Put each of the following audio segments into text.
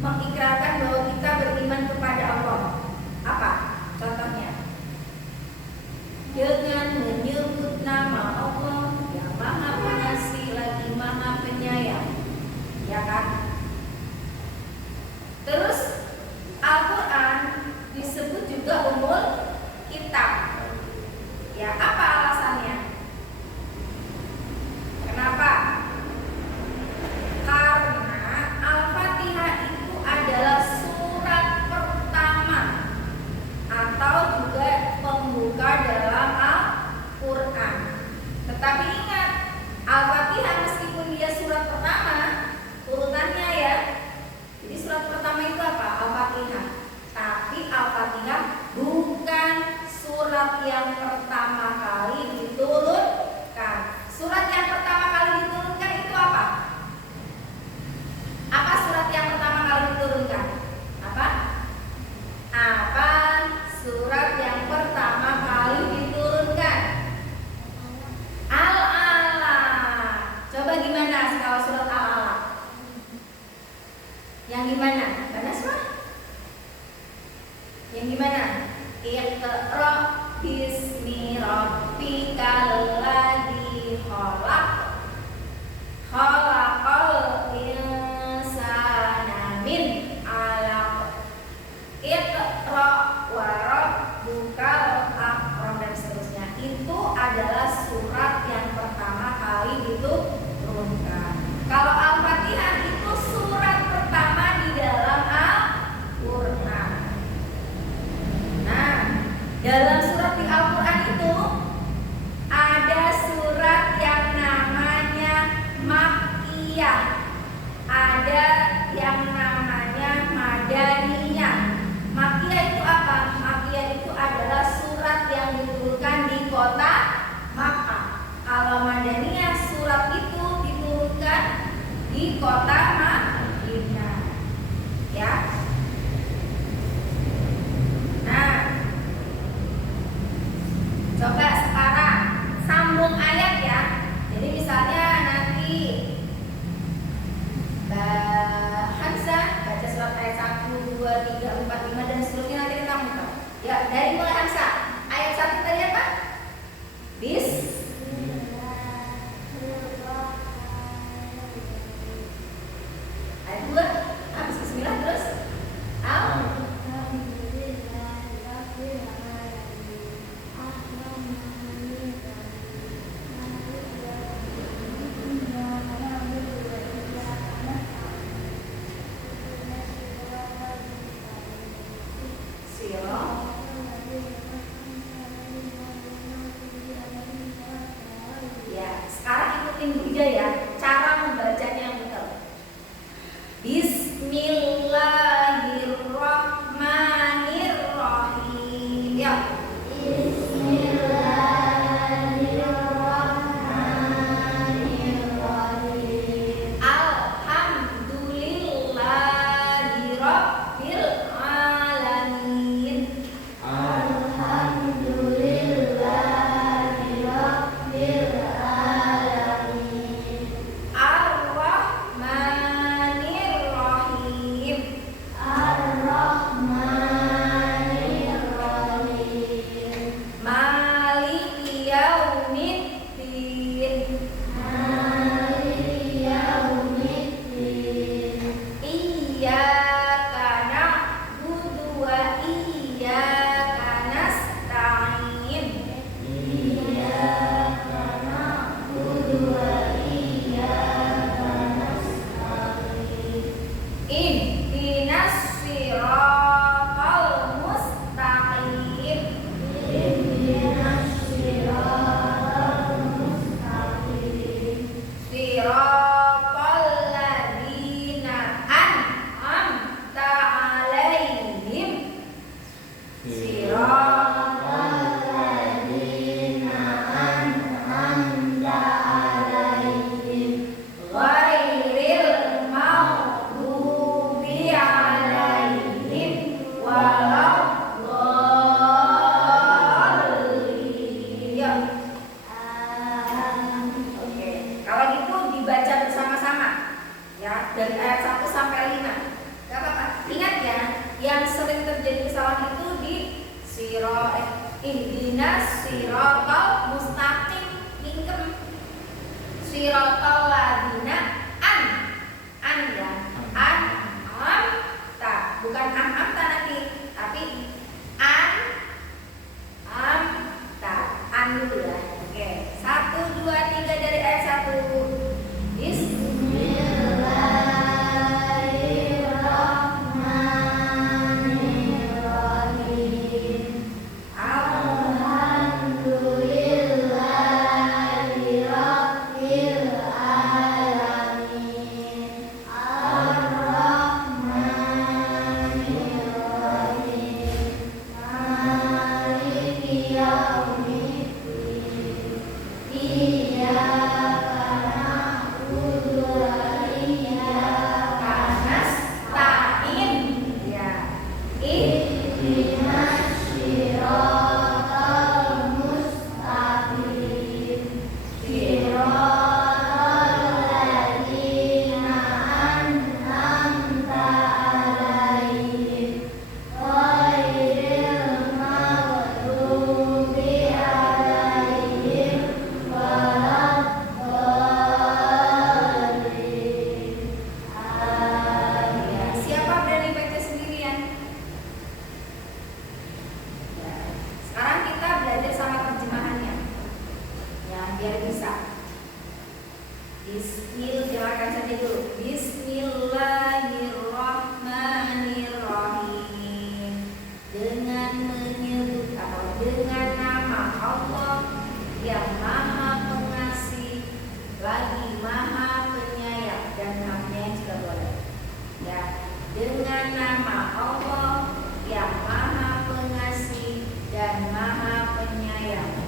mengikrarkan bahwa kita beriman kepada Allah. Tetapi ingat, Al-Fatihah meskipun dia surat pertama urutannya ya. Jadi surat pertama itu apa? Al-Fatihah. Tapi Al-Fatihah bukan surat yang pertama kali diturunkan. Surat yang pertama kali diturunkan itu apa? Apa surat yang pertama kali diturunkan? Apa? Apa surat yang pertama kali diturunkan? Al-Alaq. Coba gimana kalau surat Al-Alaq? Yang gimana? Mana surat? Yang gimana? Iqra bismi rabbikal ladzi khalaq. Khalaqal insana min 'alaq. Iqra wa rabbukal akram dan seterusnya. Itu adalah surat yang pertama kali diturunkan. Kalau Al-Fatihah itu surat pertama di dalam Al-Qur'an. Nah, dalam surat di Al-Qur'an itu ada surat yang namanya Makkiyah, ada yang namanya Madaniyah. Makkiyah itu apa? Makkiyah itu adalah surat yang diturunkan di kota Makkah. Kalau Madaniyah surat itu diturunkan di kota Madinah. Ya. Nah, coba sekarang sambung ayat ya. Jadi misalnya nanti Mbak Hamzah baca surat ayat 1, 2, 3, 4, 5 dan seterusnya nanti kita muter. Ya, dari mulai Hamzah. Ayat 1 tadi apa? Ayat 2 habis bismillah terus ya, sekarang ikutin juga ya cara membacanya yang betul. Bismillahirrahmanirrahim. Ya. Bismillahirrahmanirrahim. Alhamdulillahirabbil alamin. Alhamdulillahirabbil alamin. Ar-Rahmanirrahim. Ar-Rahmanirrahim. Maliki yaumiddin. Maliki yaumiddin. Iyyaka na'budu wa iyyaka nasta'in. Iyyaka na'budu wa iyyaka nasta'in. Ihdinas siratal mustaqim. Ihdinas siratal mustaqim. Siratal ladzina an'amta 'alaihim. Siratal ladzina an'amta 'alaihim. Ghairil maghdubi 'alaihim waladdallin. Oke, kalau gitu dibaca bersama-sama ya dari ayat 1 sampai 5. Gak apa-apa. Ingat ya, yang sering terjadi kesalahan itu di ihdinas siratal mustaqim, ingkem. Siratal ladzina an ya. Amta, bukan amta nanti, tapi amta. An dulu ya. Oke. 1, 2, 3 dari ayat 1. Bismillahirrahmanirrahim. Alhamdulillah bisa. Bismillahirrahmanirrahim saja dulu. Bismillahirrahmanirrahim. Dengan menyebut atau dengan nama Allah yang Maha Pengasih lagi Maha Penyayang, dan namanya juga boleh. Ya, dengan nama Allah yang Maha Pengasih dan Maha Penyayang.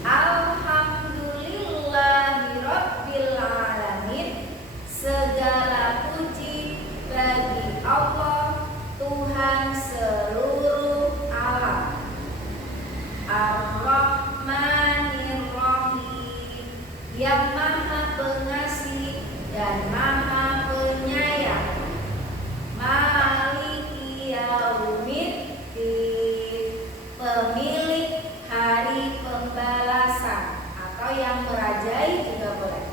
Alhamdulillahirabbil alamin. Segala puji bagi Allah, Tuhan seluruh alam. Ar-Rahmanir-Rahim, yang Maha Pengasih dan Maha Penyayang. Maliki Yaumiddin, pemilik hari pembalasan, atau yang merajai juga boleh.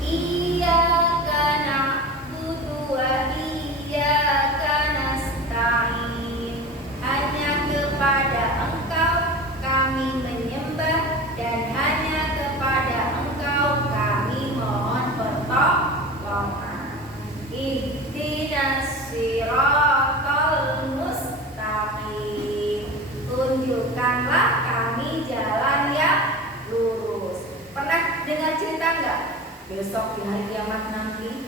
Iyyaka na'budu wa iyyaka nasta'in. Hanya kepada Engkau kami menyembah, dan hanya kepada Engkau kami mohon pertolongan. Ihdinas siratal mustaqim. Tunjukkanlah kami jalan yang lurus. Pernah dengar cerita enggak? Besok di hari kiamat nanti,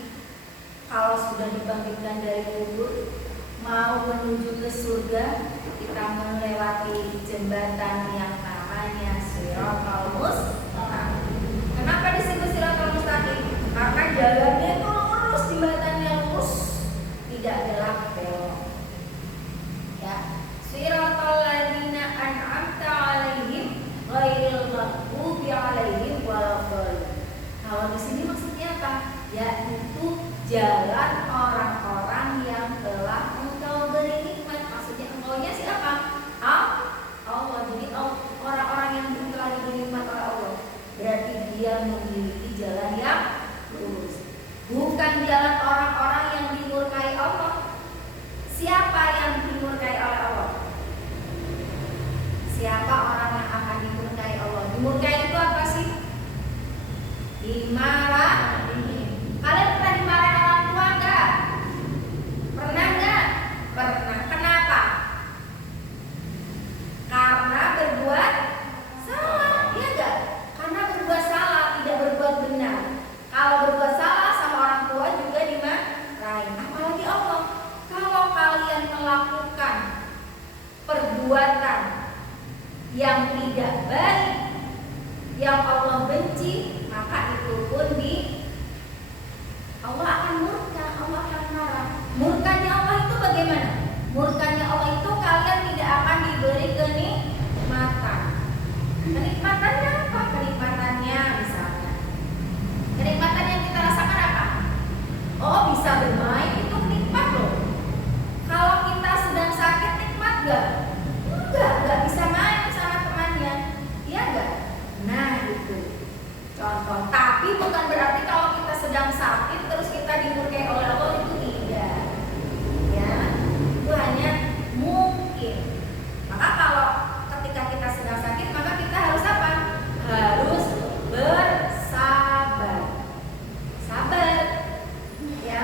kalau sudah dibangkitkan dari kubur, mau menuju ke surga, kita melewati jembatan yang namanya Siratal Mustaqim. Kenapa disebut Siratal Mustaqim? Karena jalannya itu lurus, jembatannya lurus, tidak belok-belok. Ya, Siratal ladzina an'amta 'alaihim ghairil maghdubi 'alaihim waladdallin. Kalau di sini maksudnya apa? Yaitu jalan orang-orang yang telah Engkau beri nikmat. Maksudnya engkaunya siapa? Allah. Jadi orang-orang yang telah diberi nikmat oleh Allah, berarti dia memiliki jalan yang lurus. Bukan jalan orang-orang yang dimurkai Allah. Siapa yang dimurkai oleh Allah? Siapa orang yang akan dimurkai Allah? Dimurkai itu apa sih? Dimarahi. Kalian pernah dimarahi orang tua enggak? Pernah enggak? Pernah. Kenapa? Karena berbuat salah, iya enggak? Karena berbuat salah, tidak berbuat benar. Kalau berbuat salah sama orang tua juga dimarahi. Apalagi Allah. Kalau kalian melakukan perbuatan yang tidak baik, yang Allah benci, maka itu pun Allah akan murka, Allah akan marah. Murkanya Allah itu bagaimana? Murkanya Allah itu kalian tidak akan diberi kenikmatan. Kenikmatannya apa? Kenikmatannya misalnya, kenikmatan yang kita rasakan apa? Oh, bisa bermain, itu nikmat loh. Kalau kita sedang sakit, nikmat gak? Enggak bisa main sama temannya, iya enggak? Nah itu contoh. Tapi bukan berarti kalau kita sedang sakit terus kita dimurkai oleh Allah, itu tidak. Ya, itu hanya mungkin. Maka kalau ketika kita sedang sakit, maka kita harus apa? Harus bersabar. Sabar, ya.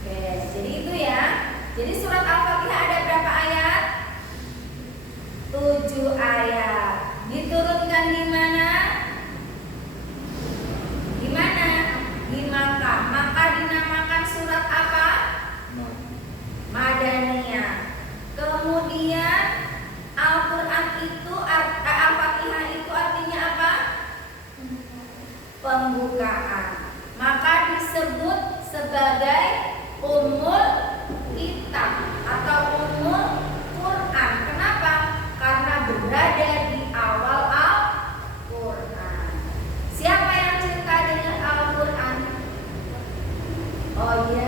Oke, jadi itu ya. Jadi surat Al-Fatihah ada berapa ayat? 7 ayat. Diturunkan di mana? Di mana? Di Makkah. Maka dinamakan surat apa? Madaniyah. Kemudian Al-Quran itu, Al-Fatihah itu artinya apa? Pembukaan. Maka disebut sebagai Ummul Kitab atau Ummul Quran. Kenapa? Karena berada di awal Al-Quran. Siapa yang cinta dengan Al-Quran? Oh iya,